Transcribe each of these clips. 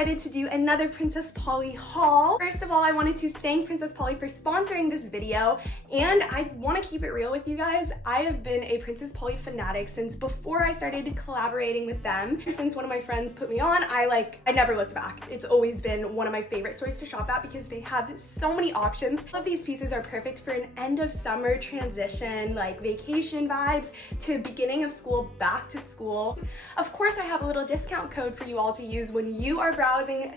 excited to do another Princess Polly haul. First of all, I wanted to thank Princess Polly for sponsoring this video, and I want to keep it real with you guys. I have been a Princess Polly fanatic since before I started collaborating with them. Since one of my friends put me on, I never looked back. It's always been one of my favorite stores to shop at because they have so many options. All of these pieces are perfect for an end of summer transition, like vacation vibes to beginning of school, back to school. Of course, I have a little discount code for you all to use when you are browsing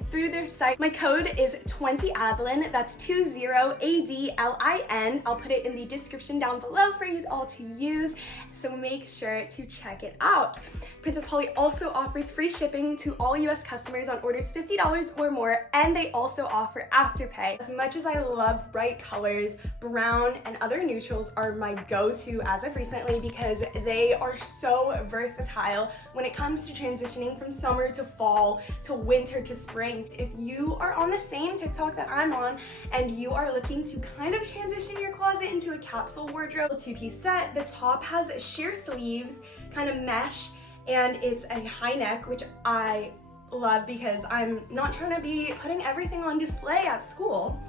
through their site. My code is 20ADLIN, that's 20ADLIN. I'll put it in the description down below for you all to use, so make sure to check it out. Princess Polly also offers free shipping to all US customers on orders $50 or more, and they also offer AfterPay. As much as I love bright colors, brown and other neutrals are my go-to as of recently because they are so versatile when it comes to transitioning from summer to fall to winter to spring. If you are on the same TikTok that I'm on and you are looking to kind of transition your closet into a capsule wardrobe, two-piece set, the top has sheer sleeves, kind of mesh, and it's a high neck, which I love because I'm not trying to be putting everything on display at school.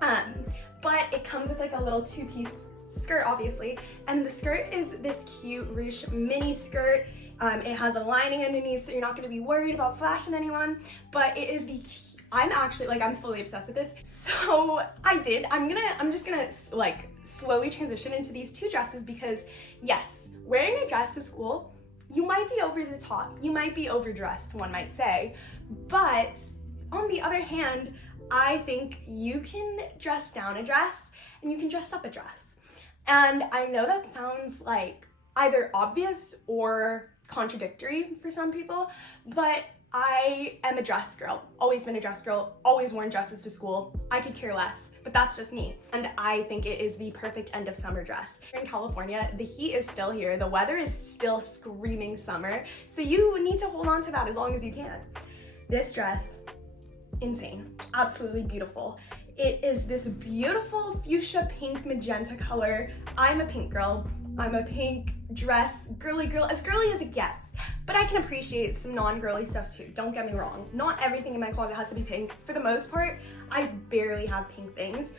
But it comes with like a little two-piece skirt, obviously, and the skirt is this cute ruche mini skirt. It has a lining underneath, so you're not going to be worried about flashing anyone, but it is I'm actually, I'm fully obsessed with this. So I'm just gonna slowly transition into these two dresses because yes, wearing a dress to school, you might be over the top, you might be overdressed, one might say, but on the other hand, I think you can dress down a dress and you can dress up a dress. And I know that sounds like either obvious or contradictory for some people, but I am a dress girl, always been a dress girl, always worn dresses to school. I could care less, but that's just me. And I think it is the perfect end of summer dress. In California, the heat is still here. The weather is still screaming summer. So you need to hold on to that as long as you can. This dress, insane, absolutely beautiful. It is this beautiful fuchsia pink magenta color. I'm a pink girl. I'm a pink dress girly girl, as girly as it gets, but I can appreciate some non-girly stuff too, don't get me wrong. Not everything in my closet has to be pink. For the most part, I barely have pink things,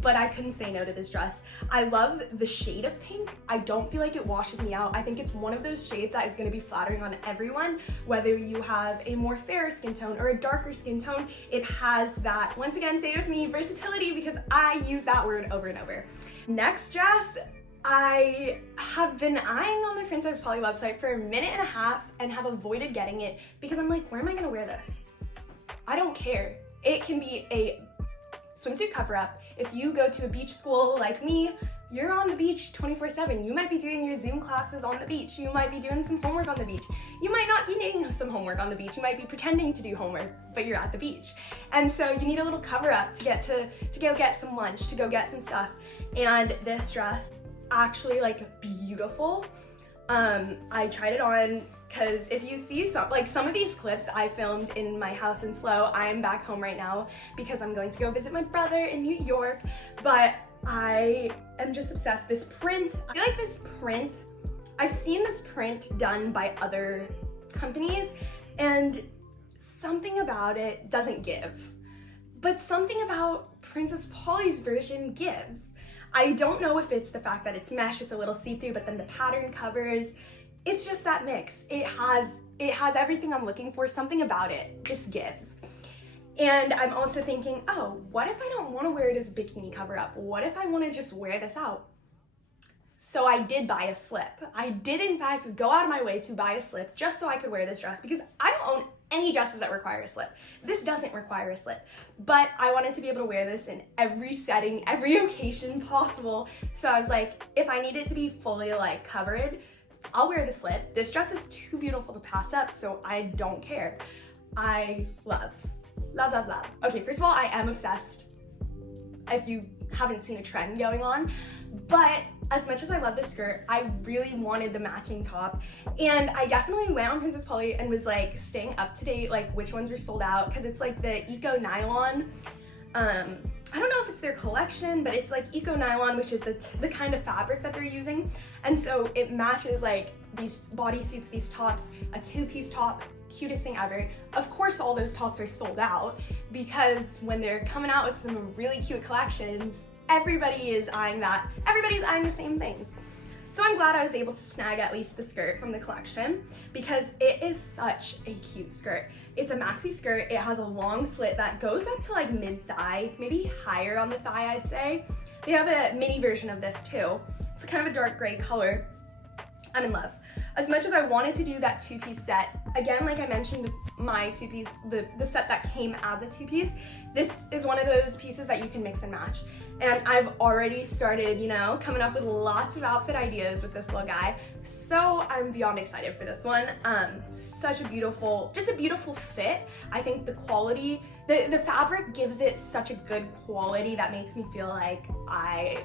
but I couldn't say no to this dress. I love the shade of pink. I don't feel like it washes me out. I think it's one of those shades that is gonna be flattering on everyone, whether you have a more fairer skin tone or a darker skin tone. It has that, once again, say with me, versatility, because I use that word over and over. Next dress, I have been eyeing on the Princess Polly website for a minute and a half and have avoided getting it because I'm like, where am I gonna wear this? I don't care. It can be a swimsuit cover-up. If you go to a beach school like me, you're on the beach 24/7. You might be doing your Zoom classes on the beach. You might be doing some homework on the beach. You might not be doing some homework on the beach. You might be pretending to do homework, but you're at the beach. And so you need a little cover-up to go get some lunch, to go get some stuff. And this dress, actually beautiful. I tried it on because if you see some of these clips I filmed in my house in Slow. I'm back home right now because I'm going to go visit my brother in New York, but I am just obsessed. This print, I feel like this print, I've seen this print done by other companies and something about it doesn't give, but something about Princess Polly's version gives. I don't know if it's the fact that it's mesh, it's a little see-through, but then the pattern covers. It's just that mix. It has everything I'm looking for. Something about it just gives. And I'm also thinking, oh, what if I don't want to wear it as a bikini cover-up? What if I want to just wear this out? So I did buy a slip. I did, in fact, go out of my way to buy a slip just so I could wear this dress because I don't own any dresses that require a slip. This doesn't require a slip, but I wanted to be able to wear this in every setting, every occasion possible. So I was like, if I need it to be fully covered, I'll wear the slip. This dress is too beautiful to pass up, so I don't care. I love, love, love, love. Okay, first of all, I am obsessed. If you haven't seen a trend going on, but as much as I love this skirt, I really wanted the matching top, and I definitely went on Princess Polly and was staying up to date, which ones were sold out, because it's the eco nylon. I don't know if it's their collection, but it's eco nylon, which is the kind of fabric that they're using, and so it matches these bodysuits, these tops, a two-piece top, cutest thing ever. Of course, all those tops are sold out because when they're coming out with some really cute collections, everybody is eyeing that. Everybody's eyeing the same things. So I'm glad I was able to snag at least the skirt from the collection because it is such a cute skirt. It's a maxi skirt. It has a long slit that goes up to like mid-thigh, maybe higher on the thigh, I'd say. They have a mini version of this too. It's kind of a dark gray color. I'm in love. As much as I wanted to do that two-piece set, again, like I mentioned with my two-piece, the set that came as a two-piece, this is one of those pieces that you can mix and match. And I've already started, you know, coming up with lots of outfit ideas with this little guy. So I'm beyond excited for this one. Such a beautiful, just a beautiful fit. I think the quality, the fabric gives it such a good quality that makes me feel like I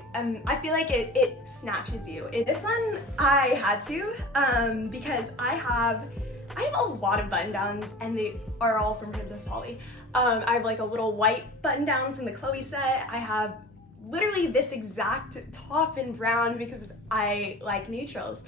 feel like it snatches you. This one I had to, because I have a lot of button downs and they are all from Princess Polly. I have like a little white button down from the Chloe set. I have literally this exact top in brown because I like neutrals.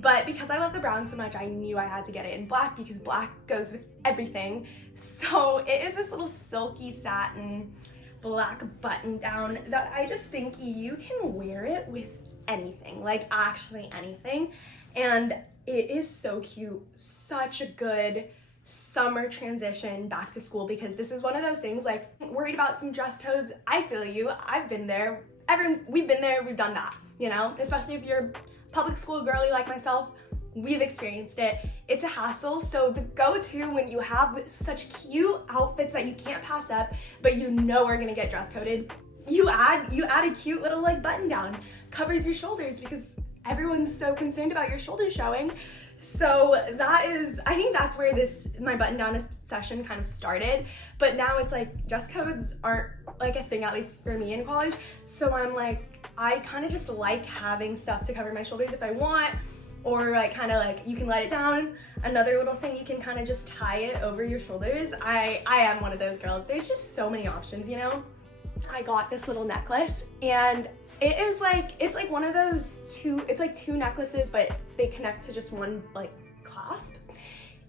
But because I love the brown so much, I knew I had to get it in black because black goes with everything. So it is this little silky satin black button down that I just think you can wear it with anything, like actually anything. And it is so cute, such a good summer transition back to school because this is one of those things like worried about some dress codes. I feel you, I've been there. We've been there, we've done that, you know, especially if you're public school girly like myself, we've experienced it. It's a hassle. So the go-to when you have such cute outfits that you can't pass up, but you know are gonna get dress coded, you add a cute little like button down, covers your shoulders because everyone's so concerned about your shoulders showing. So that is, I think that's where my button down obsession kind of started. But now it's like dress codes aren't like a thing, at least for me in college. So I'm like, I kind of just like having stuff to cover my shoulders if I want, or like kind of like you can let it down. Another little thing, you can kind of just tie it over your shoulders. I am one of those girls. There's just so many options, you know? I got this little necklace and it's like one of those it's like two necklaces, but they connect to just one like clasp.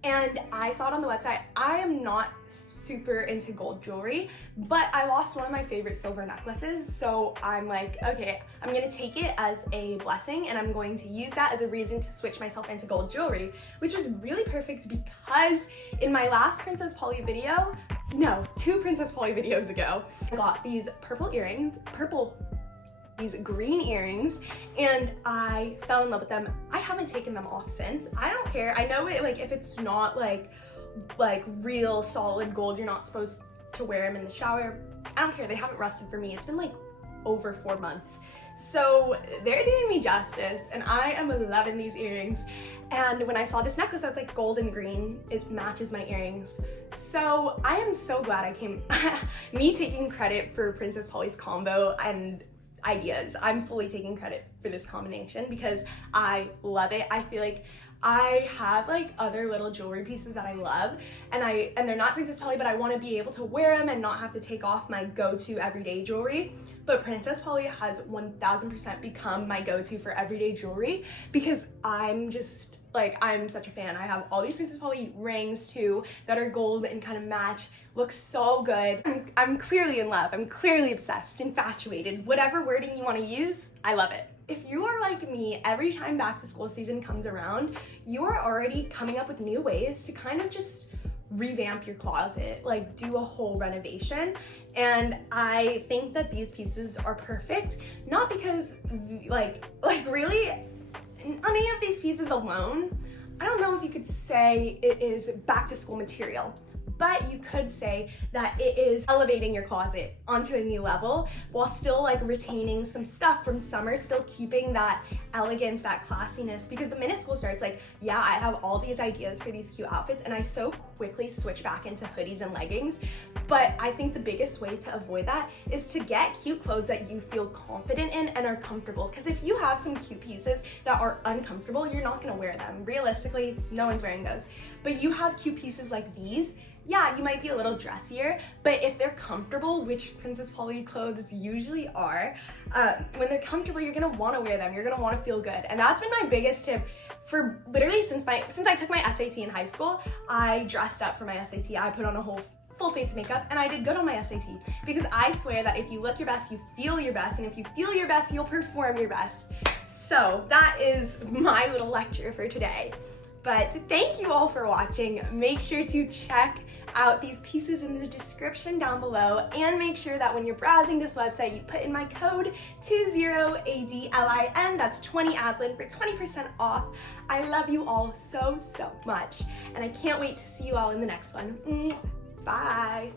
And I saw it on the website. I am not super into gold jewelry, but I lost one of my favorite silver necklaces. So I'm like, okay, I'm gonna take it as a blessing and I'm going to use that as a reason to switch myself into gold jewelry, which is really perfect because in my last Princess Polly video, no, 2 Princess Polly videos ago, I got these these green earrings and I fell in love with them. I haven't taken them off since. I don't care. I know it, like if it's not like real solid gold, you're not supposed to wear them in the shower. I don't care. They haven't rusted for me. It's been like over 4 months. So they're doing me justice and I am loving these earrings. And when I saw this necklace, I was like gold and green. It matches my earrings. So I am so glad I came, me taking credit for Princess Polly's combo and ideas. I'm fully taking credit for this combination because I love it. I feel like I have like other little jewelry pieces that I love and they're not Princess Polly, but I want to be able to wear them and not have to take off my go-to everyday jewelry. But Princess Polly has 1000% become my go-to for everyday jewelry because I'm just like, I'm such a fan. I have all these Princess Polly rings too that are gold and kind of match. Looks so good. I'm clearly in love. I'm clearly obsessed, infatuated, whatever wording you want to use, I love it. If you are like me, every time back to school season comes around, you are already coming up with new ways to kind of just revamp your closet, like do a whole renovation. And I think that these pieces are perfect, not because like really any of these pieces alone, I don't know if you could say it is back to school material, but you could say that it is elevating your closet onto a new level while still like retaining some stuff from summer, still keeping that elegance, that classiness. Because the minute school starts, like, yeah, I have all these ideas for these cute outfits and I so quickly switch back into hoodies and leggings. But I think the biggest way to avoid that is to get cute clothes that you feel confident in and are comfortable. Because if you have some cute pieces that are uncomfortable, you're not gonna wear them. Realistically, no one's wearing those. But you have cute pieces like these yeah, you might be a little dressier, but if they're comfortable, which Princess Polly clothes usually are, when they're comfortable, you're gonna wanna wear them. You're gonna wanna feel good. And that's been my biggest tip for literally since I took my SAT in high school. I dressed up for my SAT. I put on a whole full face of makeup, and I did good on my SAT, because I swear that if you look your best, you feel your best, and if you feel your best, you'll perform your best. So that is my little lecture for today. But thank you all for watching. Make sure to check out these pieces in the description down below, and make sure that when you're browsing this website, you put in my code 20ADLIN, that's 20 ADLIN, for 20% off. I love you all so much, and I can't wait to see you all in the next one. Bye.